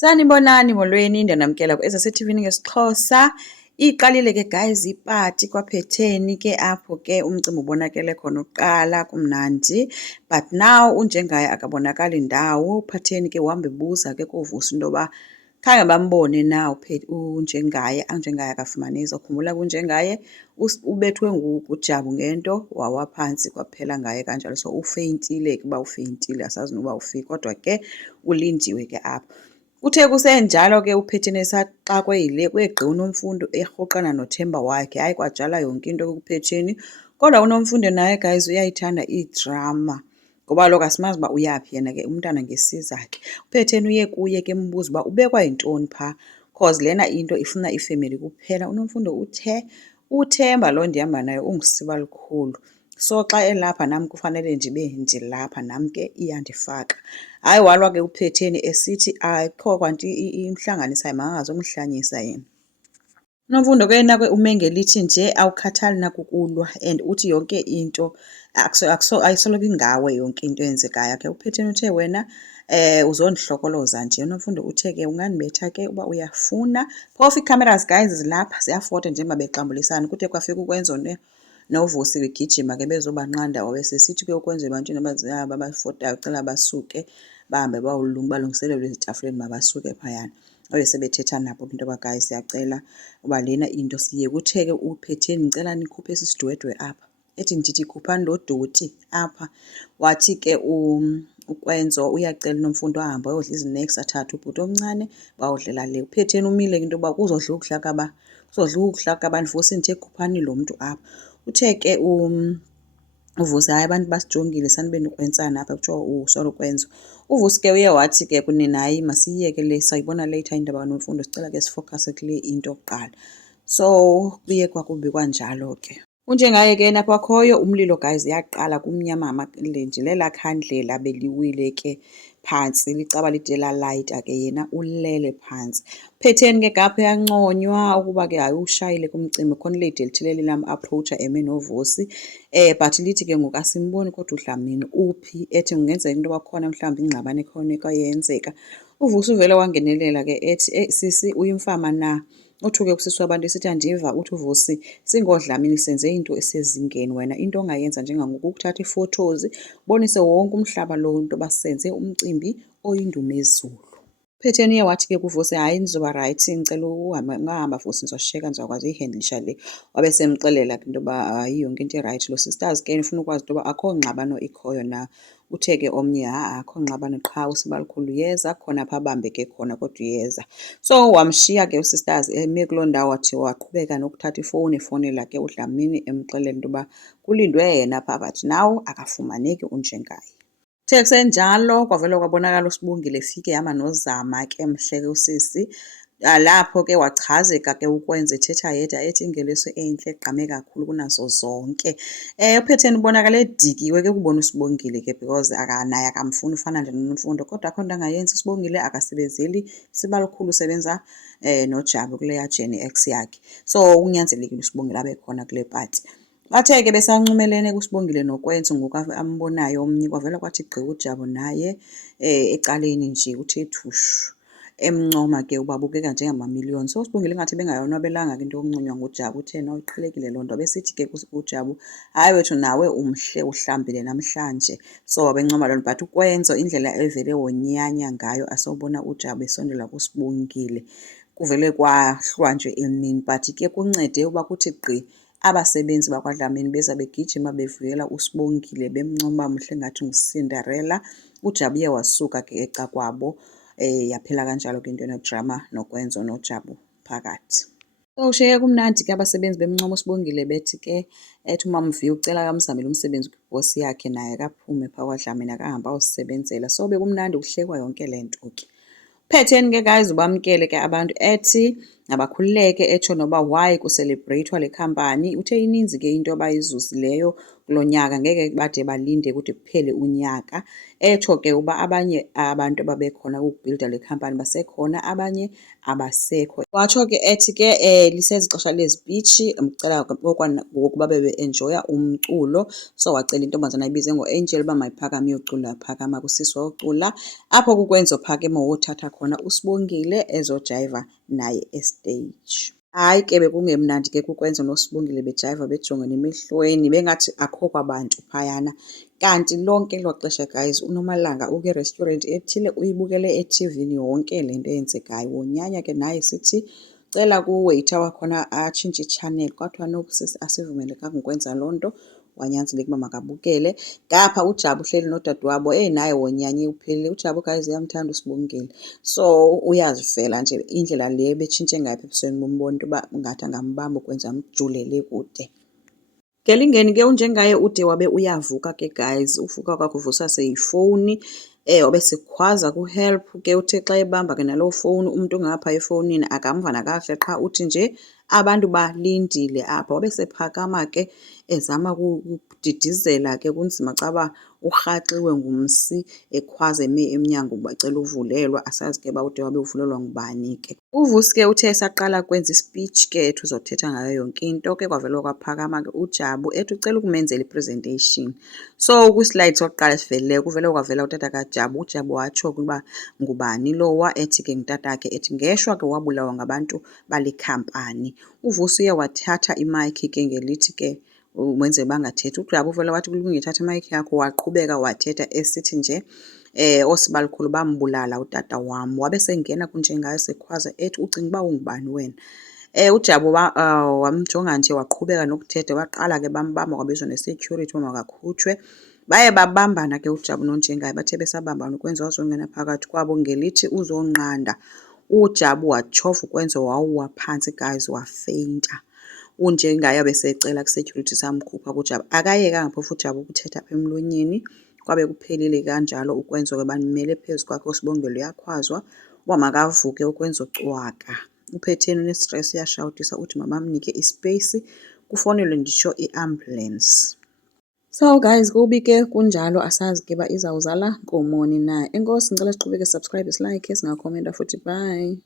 Sanibonani molweni ndanamkela ku-SATV ngesiXhosa. Iqalile ke guys ipati kwaPhetheni ke apho ke umcimbi ubonakele khona uqala kumnandi, but now unjengaye akabonakali ndawo. UPhetheni ke wahamba ebuza ke koovusi into yoba khange bambone na unjengaye akafumanisi. Ukhumbula kunjengaye ubethwe nguJabu ngento wawa phantsi kwaphela ngaye kanjalo. So ufeyintile ke uba ufeyintile asazi noba ufike kodwa ke ulindiwe ke apho. Kuthe kusenjalo ke uPhetheni esaxakwe yile kwegqi uNomfundo erhoqana nothemba wakhe. Hayi kwajala yonke into kuPhetheni, kodwa uNomfundo naye guys uyayithanda idrama ngoba kaloku asimazi uba uyaphi yena ke umntana ngesizakhe. uPhetheni uye kuye ke embuza uba ubekwa yintoni phaa cause lena into ifuna ifemeli kuphela. uNomfundo uthemba lo ndihamba naye ungusiba likhulu, so xa elapha nam kufanele ndibe ndilapha, nam ke iyandifaka. Hayi walwa ke uPhetheni esithi akho kwanto imhlanganisayo makangazomhlanyisa yena. uNomfundo ke yena ke umenge lithi nje awukhathali nakukulwa and uthi yonke into ayisoloko ingawe yonke into eyenzekayo ke. uPhetheni uthe wena uzondihlokoloza nje. uNomfundo uthe ke ungandibetha ke uba uyafuna. Phofu ii-cameras guys zilapha ziyafota nje bexambulisana. Kude kwafika ukwenza novusi begijima ke bezobanqanda wabesesithi ke ukwenza ebantwini babafotayo ucela basuke bahambe balungiselelwe ezitafuleni mabasuke phayana. Wabe sebethetha nabo into yoba guys siyacela uba lena into siye. Kuthe ke uPhetheni ndicela nikhuphe esi sidwedwe apha. Ethi ndithi khuphani lo doti apha. Wathi ke uKwenzo uyacela uNomfundo ahambe ayodla izineks athathe ubhuti omncane bayodlela le. uPhetheni umile into yoba kuzodla ukuhlaka ndivusi ndithe khuphani lo mntu apha. Uthe ke uvusi hayi abantu basijongile sanibe nikwentsana apha kuthiwa sorry Kwenzo. Uvusi ke uye wathi ke kunina hayi masiyiyeke le sayibona later indaba kaNomfundo, sicela ke sifokhase kule into kuqala. So kuye kwakubi kanjalo ke. Kunjengaye ke yena kwakhoyo umlilo guys yaqala kumnyama nje lela khandlela beliwile ke phantsi licaba lide lalayita ke yena ulele phantsi. uPhetheni ke ngapha yanconywa ukuba ke hayi ushayile kumcimbi khona ilade lithile lilam-aproacha eme novusi. But lithi ke ngoku asimboni kodwa uDlamini uphi, ethi kungenzeka into yoba khona mhlawumbi ingxabano ekhona ekwayenzeka. Uvusi uvele wangenelela ke ethi sisi uyimfama na? Uthuke kusisi wabantu esithi andiva. Uthi uvusi singoDlamini senze into esezingeni, wena into ongayenza njengangoku ukuthatha iifotozi bonise wonke umhlaba lo nto basenze umcimbi oyindumezulu. uPhetheni uye wathi ke kuvusi hayi ndizoba rayithi ngicela ungahamba vusi ndizoshiyeka ndizawukwazi uyihendlisha le. Wabe semxelela ke into yoba hayi yonke into irayithi. Lo sisters ke ndifuna ukwazi into yoba akho ngxabano ikhoyo na. Uthe ke omnye akho ngxabano qha usiba likhulu uyeza khona apha abambeke khona kodwa uyeza. So wamshiya ke usisters eme kuloo ndawo wathi waqhubeka nokuthatha ifowuni efowunela ke uDlamini emxelela into yoba kulindwe yena phaa but naw akafumaneki unjengaye. Kuthe kusenjalo kwavele kwabonakala uSibongile efike ehamba nozama ke mhle ke usisi. Lapho ke wachazeka ke ukwenza ethetha yedwa ethi ingeniso entle egqame kakhulu kunazo zonke. uPhetheni ubonakala edikiwe ke kubona uSibongile ke because naye akamfuni ufana nje noNomfundo, kodwa akho nto angayenza. uSibongile akasebenzeli siba likhulu usebenza noJabu kuleya Gen X yakhe, so unyanzelekile uSibongile abe khona kule pati. Bathe ke besancumelene kuSibongile nokwenza ngoku ambonayo omnye kwavela kwathi gqi uJabu naye ecaleni nje uthe thushu emncoma ke ubabukeka njengamamiliyoni. So uSibongile ingathi bengayonwabelanga ke into yokunconywa nguJabu. Uthe no iqhelekile loo nto. Besithi ke kuJabu hayi wethu nawe umhle uhlambile namhlanje. So wabencoma loo nto, but uKwenzo indlela evele wonyanya ngayo asawubona uJabu esondela kuSibongile kuvele kwahlwa nje emini, but ke kuncede uba kuthi gqi abasebenzi bakwaDlamini beza begijima bevuyela uSibongile bemncoma mhle ngathi nguCinderella. uJabu uye wasuka ke eca kwabo. Yaphela kanjalo ke into enodrama noKwenzo noJabu phakathi. So ushiyeke kumnandi ke abasebenzi bemncoma uSibongile bethi ke ethi uMamViyo ucela kamzamele umsebenzi kwibosi yakhe naye akaphume phaa kwaDlamini akahambe ayosebenzela. So bekumnandi kuhlekwa yonke le nto ke. uPhetheni ke guys ubamkele ke abantu ethi abakhululeke etsho noba why kuselebreyithwa le khampani. Uthe ininzi ke into abayizuzileyo kulo nyaka, ngeke bade balinde kude kuphele unyaka. Etsho ke uba abanye abantu ababekhona ukubhilda le khampani basekhona, abanye abasekho. Watsho ke ethi ke lisezixesha lezipitshi, ndicela ngokuba bebe-enjoya umculo. So wacela intombazana ayibize ngo-Angel uba mayiphakame iyocula, phakama kusisi wayocula. Apho kukwenza phakeme wothatha khona uSibongile ezojayiva naye estage. Hayi ke bekungemnandi ke kukwenza noSibongile bejayiva bejongene emehlweni bengathi akho kwabantu phayana. Kanti lonke elo xesha guys uNomalanga ukwi-restaurant ethile uyibukele etivini yonke le nto eyenzekayo. Wonyanya ke naye sithi cela kuweyitha wakhona atshintshe i-channel, kwathiwa no sisi asivumelekanga ukwenza loo nto. Wanyanzeleka uba makabukele. Ngapha uJabu uhleli nodadewabo, naye wonyanye uphelile. UJabu guys uyamthanda uSibongile, so uyazifela nje indlela le betshintshe ngayo apha ebusweni bombona into uba ngathi angambamba ukwenza amjulele kude. Ngelingeni ke unjengaye ude wabe uyavuka ke guys, uvuka kwakhe uvusa seyifowuni. Wabe sikhwaza ku-help ke, uthe xa ebamba ke naloo fowuni umntu ongapha efowunini akamva nakakuhle, qha uthi nje abantu balindile apha. Wabe sephakama ke ezama ukudidizela ke kunzima caba urhaxiwe ngumsi, ekhwaza eme emnyango bacela uvulelwa, asazi ke uba ude wabe uvulelwa ngubani ke. UVusi ke uthe esaqala kwenza i-speech ke ethi uzothetha ngayo yonke into ke kwavele kwaphakama ke uJabu ethi ucela ukumenzela i-presentation. So kwislide sokuqala esivelileyo kuvele kwavela utata kaJabu. UJabu watsho ukuba ngubani lowa, ethi ke ngutatakhe, ethi ngeshwa ke wabulawa ngabantu bale khampani. UVusi uye wathatha imayikhi ke ngelithi ke wenzela bangathethi. uJabu uvele wathi kulungile thatha imayikhi yakho, waqhubeka wathetha esithi nje oosibalikhulu bambulala utata wam. Wabe sengena kunjengayo sekhwaza ethi ucinga uba ungubani wena? uJabu wamjonga nje waqhubeka nokuthetha. Waqala ke bambamba kwabizwa ne-security uba makakhutshwe. Baye babambana ke uJabu nonjengaye, bathe besabambana ukwenza wazongena phakathi kwabo ngelithi uzonqanda. uJabu watshofa ukwenza wawuwa phantsi guys, wafeyinta. Unjengaye abesecela kwi-security samkhupha kuJabu. Akayekanga phofu uJabu ukuthetha apha emlonyeni. Kwabe kuphelile kanjalo ukwenza ke bamele phezu kwakhe. uSibongile uyakhwazwa uba makavuke ukwenza ucwaka. uPhetheni unestress uyashawutisa uthi mabamnike ispace, kufowunelwe nditsho i-ambulance. So guys kubi ke kunjalo, asazi ke uba izawuzala komoni na. Enkosi, ngicela siqhubeke subscribe, silike, singakhomenta futhi. Bye.